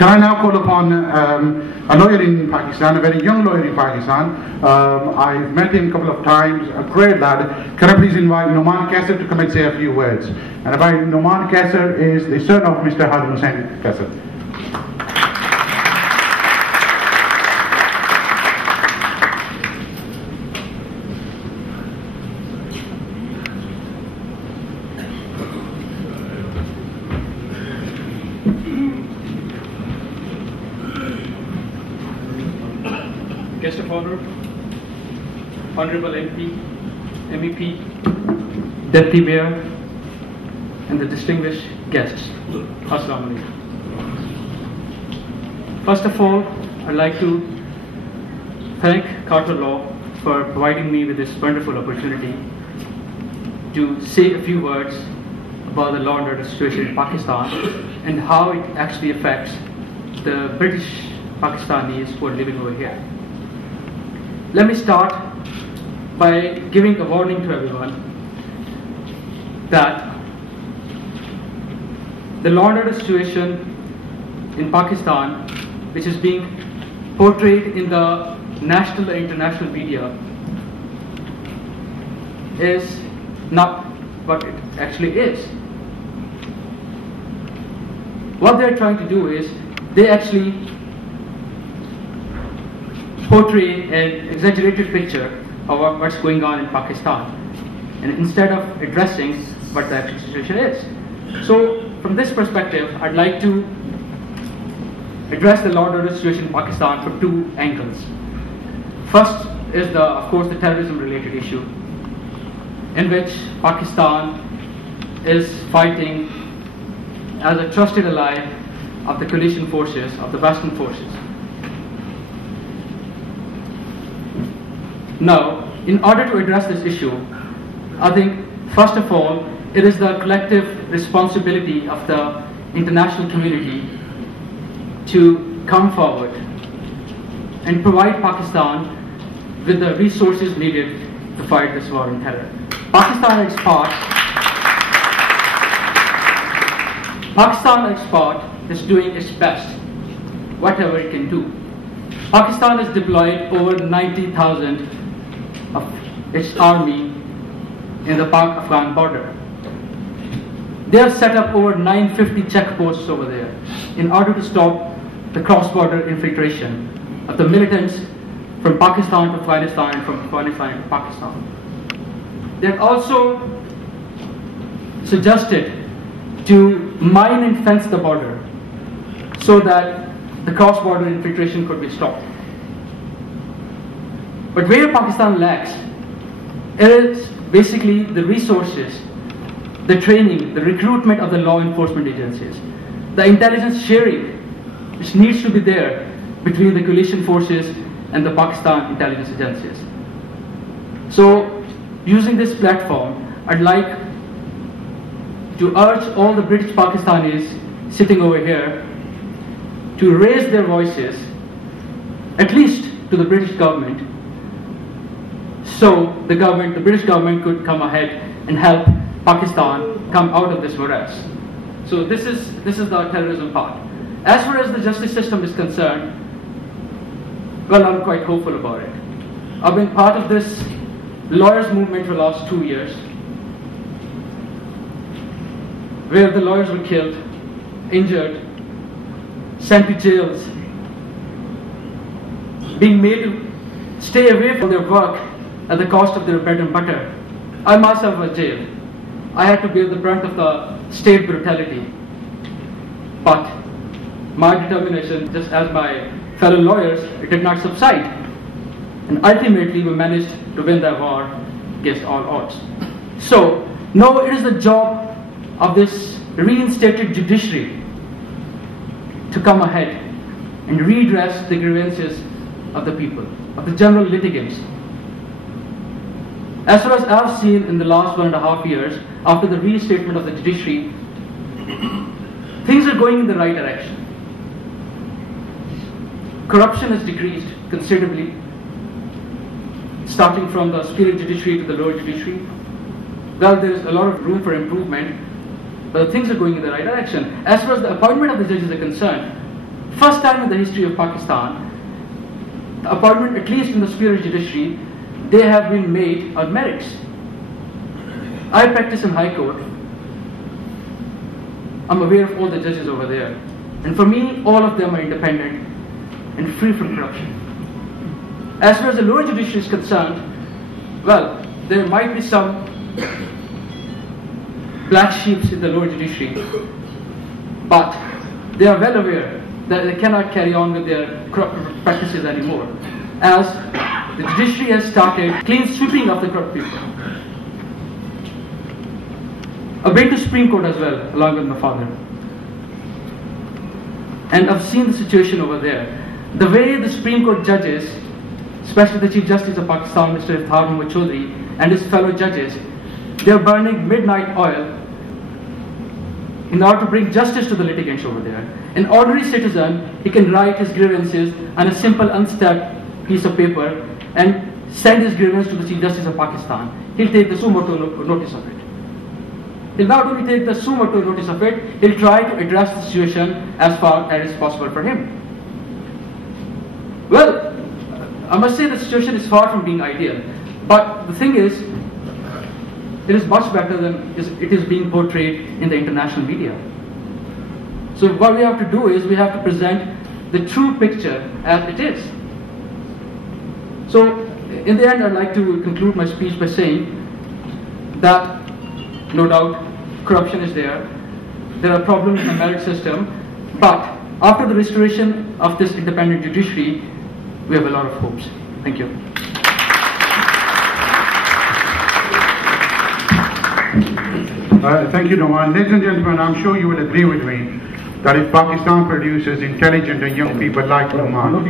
Can I now call upon a lawyer in Pakistan, a very young lawyer in Pakistan. I've met him a couple of times, a great lad. Can I please invite Nauman to come and say a few words? And Nauman is the son of Mr. Hazim Hussain Kassar. Guest of honor, Honorable MEP, Deputy Mayor, and the distinguished guests. Assalamu alaikum. First of all, I'd like to thank Carter Law for providing me with this wonderful opportunity to say a few words about the law and order situation in Pakistan and how it actually affects the British Pakistanis who are living over here. Let me start by giving a warning to everyone that the law and order situation in Pakistan, which is being portrayed in the national and international media, is not what it actually is. What they're trying to do is they actually portray an exaggerated picture of what's going on in Pakistan, and instead of addressing what the actual situation is. So from this perspective, I'd like to address the law and order situation in Pakistan from two angles. First is of course the terrorism related issue, in which Pakistan is fighting as a trusted ally of the coalition forces, of the Western forces. Now, in order to address this issue, I think first of all, it is the collective responsibility of the international community to come forward and provide Pakistan with the resources needed to fight this war on terror. Pakistan on its part is doing its best, whatever it can do. Pakistan has deployed over 90,000 of its army in the Pak-Afghan border. They have set up over 950 checkposts over there in order to stop the cross-border infiltration of the militants from Pakistan to Afghanistan and from Afghanistan to Pakistan. They have also suggested to mine and fence the border so that the cross-border infiltration could be stopped. But where Pakistan lacks, it is basically the resources, the training, the recruitment of the law enforcement agencies, the intelligence sharing which needs to be there between the coalition forces and the Pakistan intelligence agencies. So, using this platform, I'd like to urge all the British Pakistanis sitting over here to raise their voices, at least to the British government, so the British government could come ahead and help Pakistan come out of this morass. So this is the terrorism part. As far as the justice system is concerned, well, I'm quite hopeful about it. I've been part of this lawyers movement for the last 2 years, where the lawyers were killed, injured, sent to jails, being made to stay away from their work at the cost of their bread and butter. I myself was jailed. I had to bear the brunt of the state brutality. But my determination, just as my fellow lawyers, it did not subside. And ultimately we managed to win that war against all odds. So, now it is the job of this reinstated judiciary to come ahead and redress the grievances of the people, of the general litigants. As far as I've seen in the last 1.5 years, after the reinstatement of the judiciary, things are going in the right direction. Corruption has decreased considerably, starting from the superior judiciary to the lower judiciary. Well, there is a lot of room for improvement, but things are going in the right direction. As far as the appointment of the judges are concerned, first time in the history of Pakistan, the appointment, at least in the superior judiciary, they have been made on merits. I practice in High Court. I'm aware of all the judges over there. And for me, all of them are independent and free from corruption. As far as the lower judiciary is concerned, well, there might be some black sheep in the lower judiciary, but they are well aware that they cannot carry on with their corrupt practices anymore, as the judiciary has started clean sweeping of the corrupt people. I've been to Supreme Court as well, along with my father. And I've seen the situation over there. The way the Supreme Court judges, especially the Chief Justice of Pakistan, Mr. Iftar Muhammad Chaudhry, and his fellow judges, they're burning midnight oil in order to bring justice to the litigants over there. An ordinary citizen, he can write his grievances on a simple unstamped piece of paper and send his grievance to the Chief Justice of Pakistan. He'll take the suo motu notice of it. He'll not only take the suo motu notice of it, he'll try to address the situation as far as is possible for him. Well, I must say the situation is far from being ideal. But the thing is, it is much better than it is being portrayed in the international media. So what we have to do is we have to present the true picture as it is. So in the end, I'd like to conclude my speech by saying that no doubt corruption is there. There are problems in the merit system. But after the restoration of this independent judiciary, we have a lot of hopes. Thank you. Thank you, Nauman. Ladies and gentlemen, I'm sure you will agree with me that if Pakistan produces intelligent and young people like Nauman,